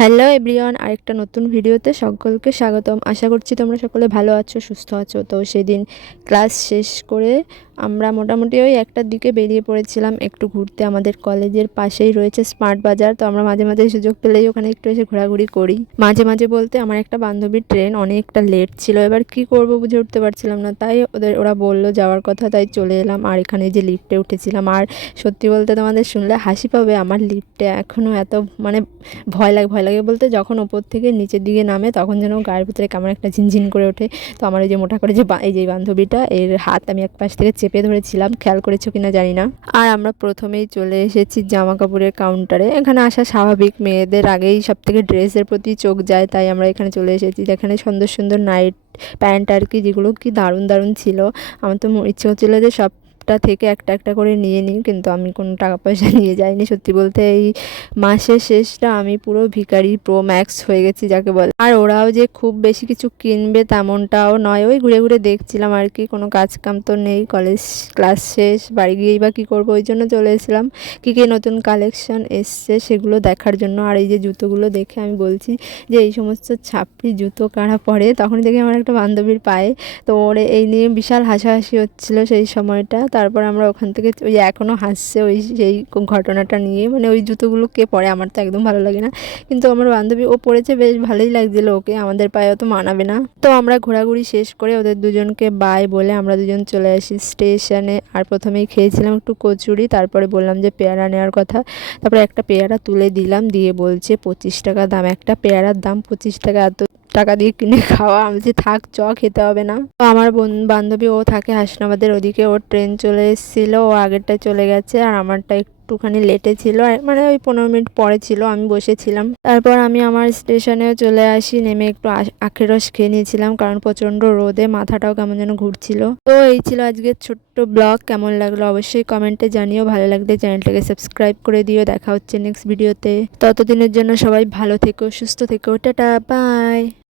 Hello everyone, আরেকটা নতুন ভিডিওতে সকলকে স্বাগতম। আশা করছি তোমরা সকলে ভালো আছো, সুস্থ আছো। তো সেদিন ক্লাস শেষ করে আমরা মোটামুটি ওই 1টার দিকে বেরিয়ে পড়েছিলাম একটু ঘুরতে। আমাদের কলেজের পাশেই রয়েছে স্মার্ট বাজার, তো আমরা মাঝে মাঝে সুযোগ পেলেই ওখানে একটু এসে ঘোরাঘুরি করি। মাঝে মাঝে বলতে আমার একটা বান্ধবীর ট্রেন অনেকটা লেট ছিল, এবার কি করব বুঝে উঠতে পারছিলাম না, তাই ওরা বললো যাওয়ার কথা, তাই চলে এলাম। আর এখানে যে লিফটে উঠেছিলাম, আর সত্যি বলতে তোমাদের শুনলে হাসি পাবে, আমার লিফটে এখনও এত মানে ভয় লাগে বলতে যখন ওপর থেকে নিচের দিকে নামে তখন যেন গায়ের ভিতরে কেমন একটা ঝিনঝিন করে ওঠে। তো আমার ওই যে মোটা করে যে এই যে বান্ধবীটা, এর হাত আমি এক পাশ থেকে চেপে ধরেছিলাম, খেয়াল করেছো কিনা জানি না। আর আমরা প্রথমেই চলে এসেছি জামা কাপড়ের কাউন্টারে। এখানে আসা স্বাভাবিক, মেয়েদের আগেই সব থেকে ড্রেসের প্রতি চোখ যায়, তাই আমরা এখানে চলে এসেছি। যেখানে সুন্দর সুন্দর নাইট প্যান্ট আর কি, যেগুলো কি দারুণ দারুণ ছিল। আমার তো ইচ্ছে হচ্ছিলো যে সবটা থেকে একটা একটা করে নিয়ে নিই, কিন্তু আমি কোনো টাকা পয়সা নিয়ে যাইনি। সত্যি বলতে এই মাসের শেষটা আমি পুরো ভিখারি প্রো ম্যাক্স হয়ে গেছি যাকে বলে। আর ওরাও যে খুব বেশি কিছু কিনবে তেমনটাও নয়, ওই ঘুরে ঘুরে দেখছিলাম আর কি, কোনো কাজ কাম তো নেই, কলেজ ক্লাস শেষ, বাড়ি গিয়েই বা কী করবো, ওই জন্য চলে এসেছিলাম কী কী নতুন কালেকশন এসছে সেগুলো দেখার জন্য। আর এই যে জুতোগুলো দেখে আমি বলছি যে এই সমস্ত ছাপড়ি জুতো কারা পরে, তখন দেখি আমার একটা বান্ধবীর পায়ে, তো ওরে এই নিয়ে বিশাল হাসাহাসি হচ্ছিলো সেই সময়টা। তারপর আমরা ওখান থেকে ওই এখনও হাসছে ওই সেই ঘটনাটা নিয়ে, মানে ওই জুতোগুলো কে পরে, আমার তো একদম ভালো লাগে না, কিন্তু আমার বান্ধবী ও পরেছে, বেশ ভালোই লাগছিলো ওকে, আমাদের পায়েও তো মানাবে না। তো আমরা ঘোরাঘুরি শেষ করে ওদের দুজনকে বাই বলে আমরা দুজন চলে আসি স্টেশনে। আর প্রথমেই খেয়েছিলাম একটু কচুরি, তারপরে বললাম যে পেয়ারা নেওয়ার কথা, তারপরে একটা পেয়ারা তুলে দিলাম, দিয়ে বলছে 25 টাকা দাম, একটা পেয়ারার দাম 25 টাকা, এত টাকা দিয়ে কিনে খাওয়া। আমি যে থাক, খেতে হবে না। তো আমার বান্ধবী ও থাকে হাসনাবাদের ওদিকে, ওর ট্রেন চলে এসেছিল, ও আগেরটায় চলে গেছে, আর আমারটা একটুখানি লেটে ছিল, মানে ওই 15 মিনিট পরে ছিল, আমি বসেছিলাম। তারপর আমি আমার স্টেশনেও চলে আসি, নেমে একটু আখের রস খেয়ে নিয়েছিলাম, কারণ প্রচণ্ড রোদে মাথাটাও কেমন যেন ঘুরছিল। তো এই ছিল আজকের ছোট্ট ব্লগ, কেমন লাগলো অবশ্যই কমেন্টে জানিও, ভালো লাগলে চ্যানেলটাকে সাবস্ক্রাইব করে দিও। দেখা হচ্ছে নেক্সট ভিডিওতে, ততদিনের জন্য সবাই ভালো থেকো, সুস্থ থেকো, টাটা বাই।